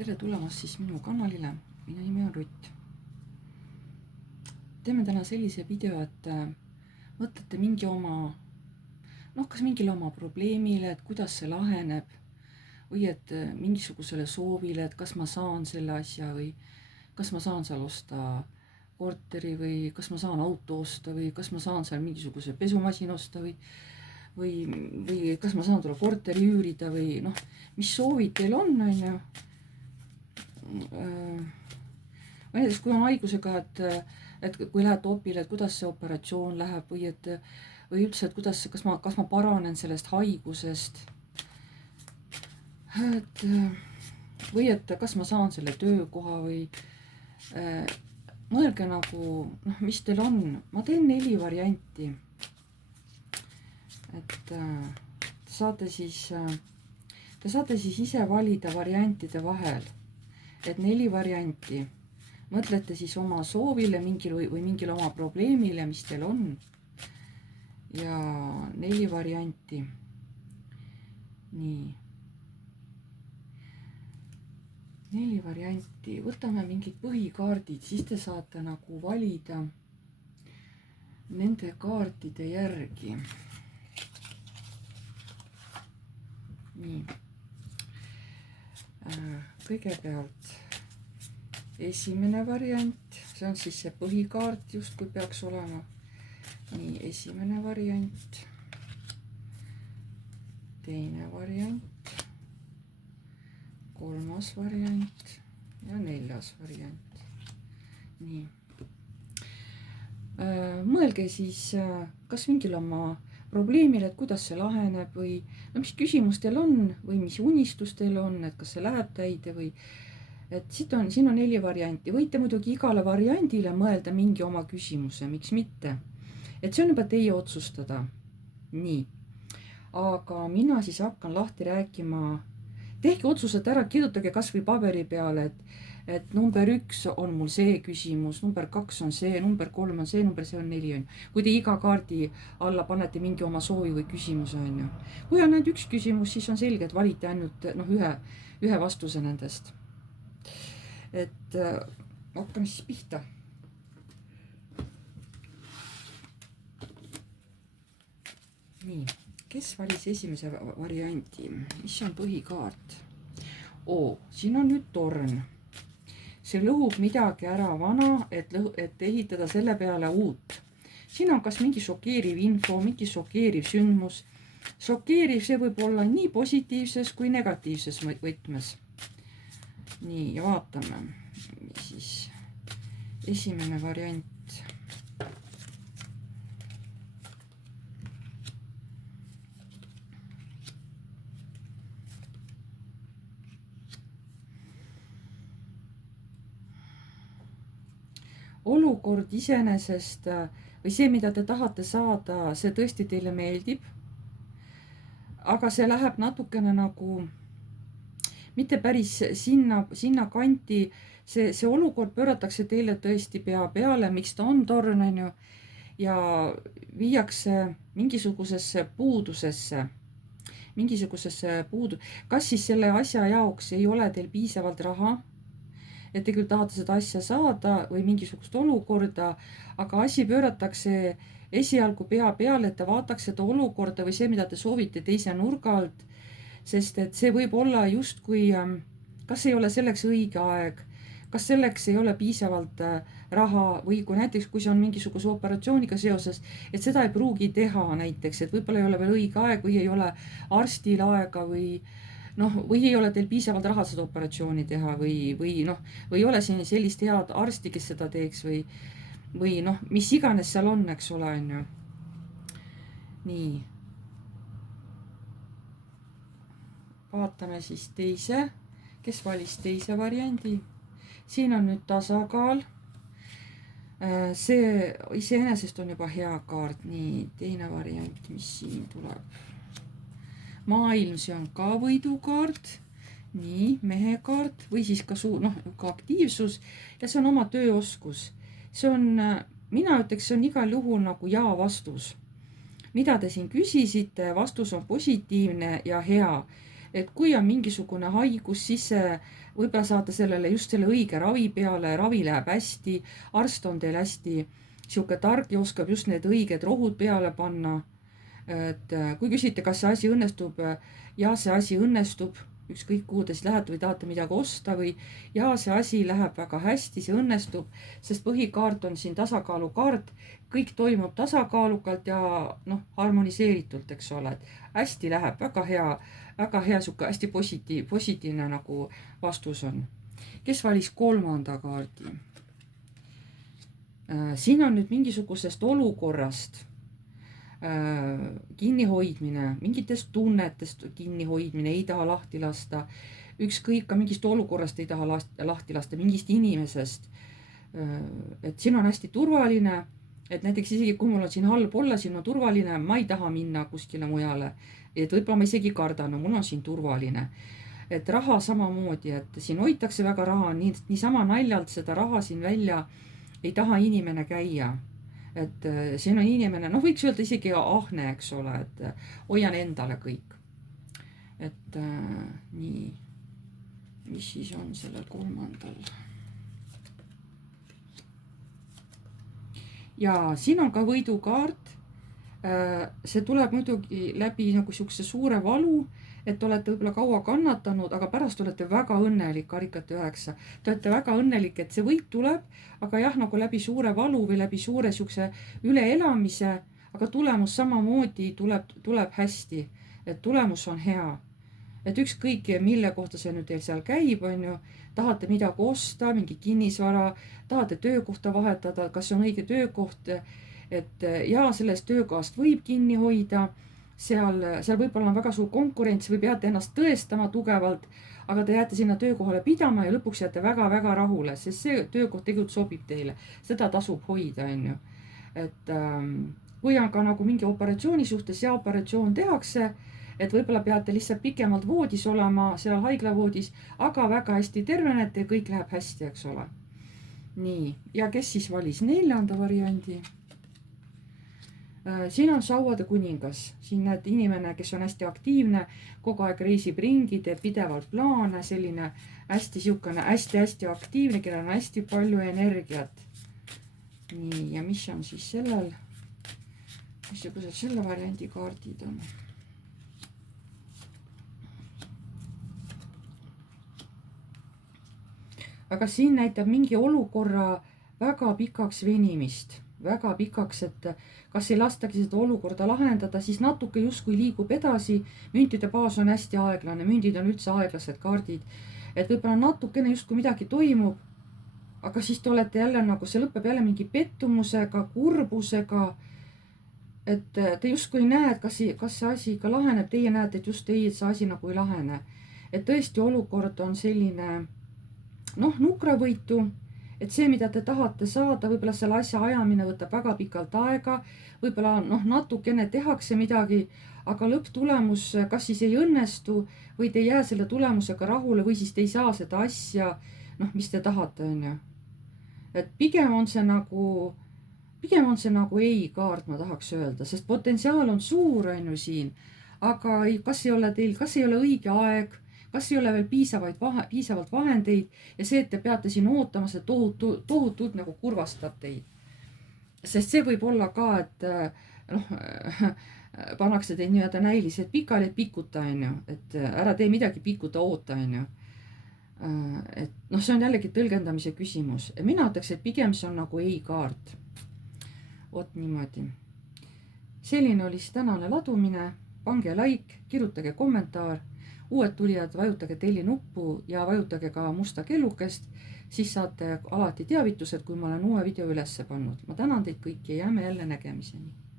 tere tulemast siis minu kanalile, minu nimi on Rutt. Teeme täna sellise video, et mõtlete mingi oma, kas mingile oma probleemile, et kuidas see laheneb või et mingisugusele soovile, et kas ma saan selle asja või kas ma saan seal osta korteri või kas ma saan auto osta või kas ma saan seal mingisuguse pesumasina osta või kas ma saan tulla korteri üürida või mis soovid teil on ju. Näiteks kui on haigusega, et kui lähed opile, et kuidas see operatsioon läheb või üldse, et kas ma paranen sellest haigusest, või et kas ma saan selle töökoha või mõelge mis teil on. Ma teen 4 varianti, et te saate siis ise valida variantide vahel, et 4 varianti. Mõtlete siis oma soovile või mingile oma probleemile, mis teil on, ja 4 varianti. Nii. 4 varianti. Võtame mingid põhikaardid, siis te saate valida nende kaartide järgi. Nii. Kõigepealt esimene variant, see on siis see põhikaart justkui peaks olema. Nii, esimene variant, teine variant, kolmas variant ja 4. variant. Nii. Mõelge siis, kas mingil oma probleemil, et kuidas see laheneb või mis küsimus teil on või mis unistus teil on, et kas see läheb täide või et siin on 4 varianti. Võite muidugi igale variandile mõelda mingi oma küsimuse, miks mitte. Et see on juba teie otsustada. Nii. Aga mina siis hakkan lahti rääkima. Tehke otsused ära, kirjutage kas või paberi peale, et number 1 on mul see küsimus, number 2 on see, number 3 on see, number see on 4 on. Kui te iga kaardi alla panete mingi oma soovi või küsimuse on ju. Kui on ainult üks küsimus, siis on selge, et valite ainult ühe vastuse nendest. Et hakkame siis pihta. Nii, kes valis esimese varianti? Mis on põhikaart? Siin on nüüd torn. See lõhub midagi ära vana, et ehitada selle peale uut. Siin on kas mingi šokeeriv info, mingi šokeeriv sündmus. Šokeeriv see võib olla nii positiivses kui negatiivses võtmes. Nii, ja vaatame. Siis esimene variant. Olukord iseenesest või see, mida te tahate saada, see tõesti teile meeldib. Aga see läheb natukene mitte päris sinna kanti. See olukord pööratakse teile tõesti pea peale, miks ta on torn, on ju, ja viiakse mingisugusesse puudusesse. Kas siis selle asja jaoks ei ole teil piisavalt raha? Et te küll tahate seda asja saada või mingisugust olukorda, aga asi pööratakse esialgu pea peale, et te vaataks seda olukorda või see, mida te soovite teise nurga alt, sest et see võib olla justkui, kas ei ole selleks õige aeg, kas selleks ei ole piisavalt raha või kui näiteks, kui see on mingisuguse operatsiooniga seoses, et seda ei pruugi teha näiteks, et võib-olla ei ole veel õige aeg või ei ole arstil aega või ei ole teil piisavalt raha seda operatsiooni teha või ei ole siin sellist head arsti, kes seda teeks või mis iganes seal on, eks ole, on ju. Nii. Vaatame siis teise, kes valis teise variandi. Siin on nüüd tasakaal. See iseenesest on juba hea kaart. Nii, teine variant, mis siin tuleb. Maailm, see on ka võidukaart, nii, mehekaart või siis ka aktiivsus ja see on oma tööoskus. See on, mina ütleks, see on igal juhul ja vastus. Mida te siin küsisite, vastus on positiivne ja hea. et kui on mingisugune haigus, siis võib-olla saate sellele just selle õige ravi peale, ravi läheb hästi, arst on teil hästi sihuke tark ja oskab just need õiged rohud peale panna. et kui küsite, kas see asi õnnestub, ja see asi õnnestub, ükskõik kuhu te siis lähete või tahate midagi osta või ja see asi läheb väga hästi, see õnnestub, sest põhikaart on siin tasakaalukaart, kõik toimub tasakaalukalt ja noh, harmoniseeritult, eks ole, et hästi läheb, väga hea sihuke hästi positiivne nagu vastus on. kes valis 3. kaardi? Siin on nüüd mingisugusest olukorrast kinnihoidmine, mingitest tunnetest kinnihoidmine, ei taha lahti lasta, ükskõik ka mingist olukorrast ei taha lahti lasta, mingist inimesest. et siin on hästi turvaline, et näiteks isegi kui mul on siin halb olla, siin on turvaline, ma ei taha minna kuskile mujale, et võib-olla ma isegi kardan, no mul on siin turvaline. et raha samamoodi, et siin hoitakse väga raha, niisama naljalt seda raha siin välja ei taha inimene käia. et siin on inimene, noh, võiks öelda isegi ahne, eks ole, et hoian endale kõik. et nii, mis siis on sellel 3. ja siin on ka võidukaart. see tuleb muidugi läbi nagu siukse suure valu, et olete võib-olla kaua kannatanud, aga pärast olete väga õnnelik, karikate 9. Te olete väga õnnelik, et see võit tuleb, aga jah, nagu läbi suure valu või läbi suure siukse üleelamise, aga tulemus samamoodi tuleb hästi, et tulemus on hea. et ükskõik, mille kohta see nüüd teil seal käib, on ju, tahate midagi osta, mingi kinnisvara, tahate töökohta vahetada, kas see on õige töökoht, et ja sellest töökohast võib kinni hoida. seal võib-olla on väga suur konkurents või peate ennast tõestama tugevalt, aga te jääte sinna töökohale pidama ja lõpuks jääte väga-väga rahule, sest see töökoht tegelikult sobib teile, seda tasub hoida, on ju. et kui on ka nagu mingi operatsiooni suhtes ja operatsioon tehakse, et võib-olla peate lihtsalt pikemalt voodis olema, seal haiglavoodis, aga väga hästi tervenete ja kõik läheb hästi, eks ole. nii, ja kes siis valis 4. variandi? siin on sauade kuningas, siin näed inimene, kes on hästi aktiivne, kogu aeg reisib ringi, teeb pidevalt plaane, selline hästi siukene hästi aktiivne, kellel on hästi palju energiat. nii, ja mis on siis sellel, missugused selle variandi kaardid on? aga siin näitab mingi olukorra väga pikaks venimist, väga pikaks, et kas ei lastagi seda olukorda lahendada, siis natuke justkui liigub edasi. müntide baas on hästi aeglane, mündid on üldse aeglased kaardid, et võib-olla natukene justkui midagi toimub, aga siis te olete jälle nagu, see lõpeb jälle mingi pettumusega, kurbusega. et te justkui ei näe, et kas see asi ikka laheneb, teie näete, et just teie see asi nagu ei lahene. et tõesti olukord on selline noh, nukravõitu, et see, mida te tahate saada, võib-olla selle asja ajamine võtab väga pikalt aega, võib-olla noh, natukene tehakse midagi, aga lõpptulemus kas siis ei õnnestu või te ei jää selle tulemusega rahule või siis te ei saa seda asja, noh, mis te tahate, on ju. et pigem on see nagu ei kaart, ma tahaks öelda, sest potentsiaal on suur, on ju siin, aga kas ei ole õige aeg, kas ei ole veel piisavalt vahendeid ja see, et te peate siin ootama, see tohutult nagu kurvastab teid. sest see võib olla ka, et noh, pannakse teid nii-öelda näiliselt pikali, et pikuta, on ju, et ära tee midagi, pikuta, oota, on ju. et noh, see on jällegi tõlgendamise küsimus. mina ütleks, et pigem see on nagu ei kaart. vot niimoodi. selline oli siis tänane ladumine. pange like, kirjutage kommentaar. uued tulijad, vajutage telli nuppu ja vajutage ka musta kellukest, siis saate alati teavitused, kui ma olen uue video üles pannud. ma tänan teid kõiki ja jääme jälle nägemiseni.